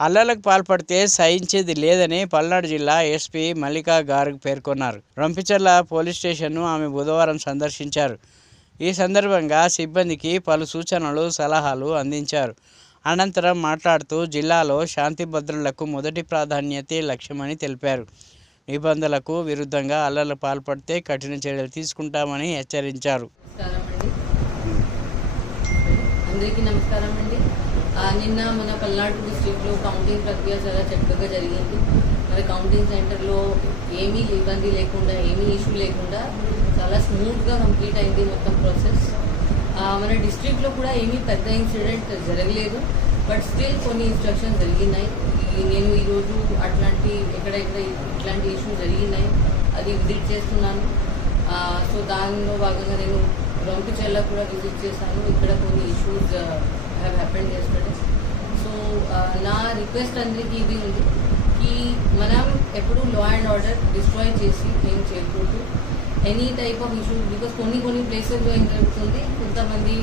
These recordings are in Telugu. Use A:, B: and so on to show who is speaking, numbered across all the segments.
A: అల్లలకు పాల్పడితే సహించేది లేదని పల్నాడు జిల్లా ఎస్పీ మల్లికా గార్గ్ పేర్కొన్నారు. రంపిచర్ల పోలీస్ స్టేషన్ను ఆమె బుధవారం సందర్శించారు. ఈ సందర్భంగా సిబ్బందికి పలు సూచనలు సలహాలు అందించారు. అనంతరం మాట్లాడుతూ జిల్లాలో శాంతిభద్రలకు మొదటి ప్రాధాన్యతే లక్ష్యమని తెలిపారు. నిబంధనలకు విరుద్ధంగా అల్లర్లు పాల్పడితే కఠిన చర్యలు తీసుకుంటామని హెచ్చరించారు.
B: నమస్కారం అండి. అందరికీ నమస్కారం అండి. నిన్న మన పల్నాడు డిస్ట్రిక్ట్లో కౌంటింగ్ ప్రక్రియ చాలా చక్కగా జరిగింది. మన కౌంటింగ్ సెంటర్లో ఏమీ ఇబ్బంది లేకుండా ఏమీ ఇష్యూ లేకుండా చాలా స్మూత్గా కంప్లీట్ అయింది మొత్తం ప్రాసెస్ మన డిస్ట్రిక్ట్లో కూడా ఏమీ పెద్ద ఇన్సిడెంట్ జరగలేదు. బట్ స్టిల్ కొన్ని ఇన్స్ట్రక్షన్స్ జరిగినాయి. నేను ఈరోజు అట్లాంటి ఎక్కడెక్కడ ఇట్లాంటి ఇష్యూ జరిగినాయి అది విజిట్ చేస్తున్నాను. సో దానిలో భాగంగా నేను రొంపిచెల్ల కూడా విజిట్ చేశాను. ఇక్కడ కొన్ని ఇష్యూస్ హ్యాపెండ్ చేస్తాడు. సో నా రిక్వెస్ట్ అందరికీ ఇది ఉంది కి మనం ఎప్పుడు లా అండ్ ఆర్డర్ డిస్ట్రాయ్ చేసి ఏం చేయకూడదు. Any type of issue because కొన్ని కొన్ని ప్లేసెస్లో ఏం జరుగుతుంది కొంతమంది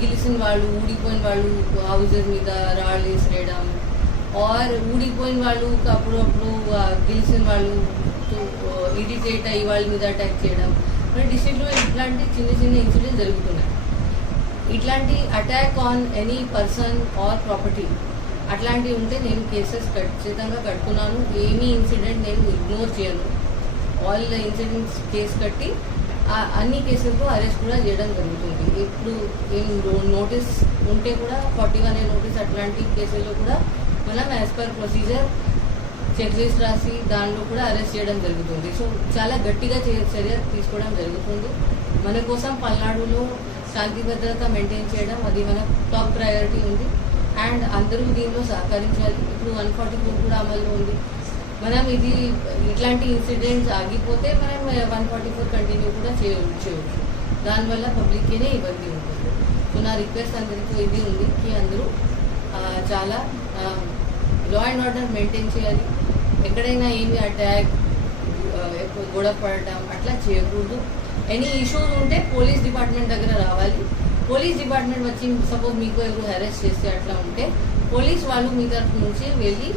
B: గెలిచిన వాళ్ళు ఊడిపోయిన వాళ్ళు హౌజెస్ మీద రాళ్ళు వేసేయడం ఆర్ ఊడిపోయిన వాళ్ళు అప్పుడు అప్పుడు గెలిచిన వాళ్ళు ఇరిటేట్ అయ్యి వాళ్ళ మీద అటాక్ చేయడం. మన డిస్ట్రిక్ట్లో ఇట్లాంటి చిన్న చిన్న ఇన్సిడెంట్స్ జరుగుతున్నాయి. ఇట్లాంటి attack on any person or property అట్లాంటివి ఉంటే నేను కేసెస్ ఖచ్చితంగా కట్టుకున్నాను ఏమీ ఇన్సిడెంట్ నేను ఇగ్నోర్ చేయను. ఆల్ ఇన్సిడెంట్స్ కేసు కట్టి అన్ని కేసులతో అరెస్ట్ కూడా చేయడం జరుగుతుంది. ఇప్పుడు ఏం నోటీస్ ఉంటే కూడా ఫార్టీ వన్ ఏ నోటీస్ అట్లాంటి కేసుల్లో కూడా మనం as per procedure check list రాసి దానిలో కూడా అరెస్ట్ చేయడం జరుగుతుంది. సో చాలా గట్టిగా చే- చర్య తీసుకోవడం జరుగుతుంది. మన కోసం పల్నాడులో శాంతి భద్రత మెయింటైన్ చేయడం అది మన టాప్ ప్రయారిటీ ఉంది. అండ్ అందరూ దీనిలో సహకరించాలి. ఇప్పుడు వన్ ఫార్టీ ఫోర్ కూడా అమల్లో ఉంది. మనం ఇది ఇట్లాంటి ఇన్సిడెంట్స్ ఆగిపోతే మనం వన్ ఫార్టీ ఫోర్ కంటిన్యూ కూడా చేయవచ్చు. దానివల్ల పబ్లిక్కేనే ఇబ్బంది ఉంటుంది. సో నా రిక్వెస్ట్ అందరికీ ఇది ఉంది కి అందరూ చాలా లా అండ్ ఆర్డర్ మెయింటైన్ చేయాలి. ఎక్కడైనా ఏమి అటాక్ గొడవ పడటం అట్లా చేయకూడదు. ఎనీ ఇష్యూస్ ఉంటే పోలీస్ డిపార్ట్మెంట్ దగ్గర రావాలి. పోలీస్ డిపార్ట్మెంట్ వచ్చి సపోజ్ మీకు ఎవరు హెరెస్ట్ చేస్తే అట్లా ఉంటే పోలీస్ వాళ్ళు మీ తరఫు నుంచి వెళ్ళి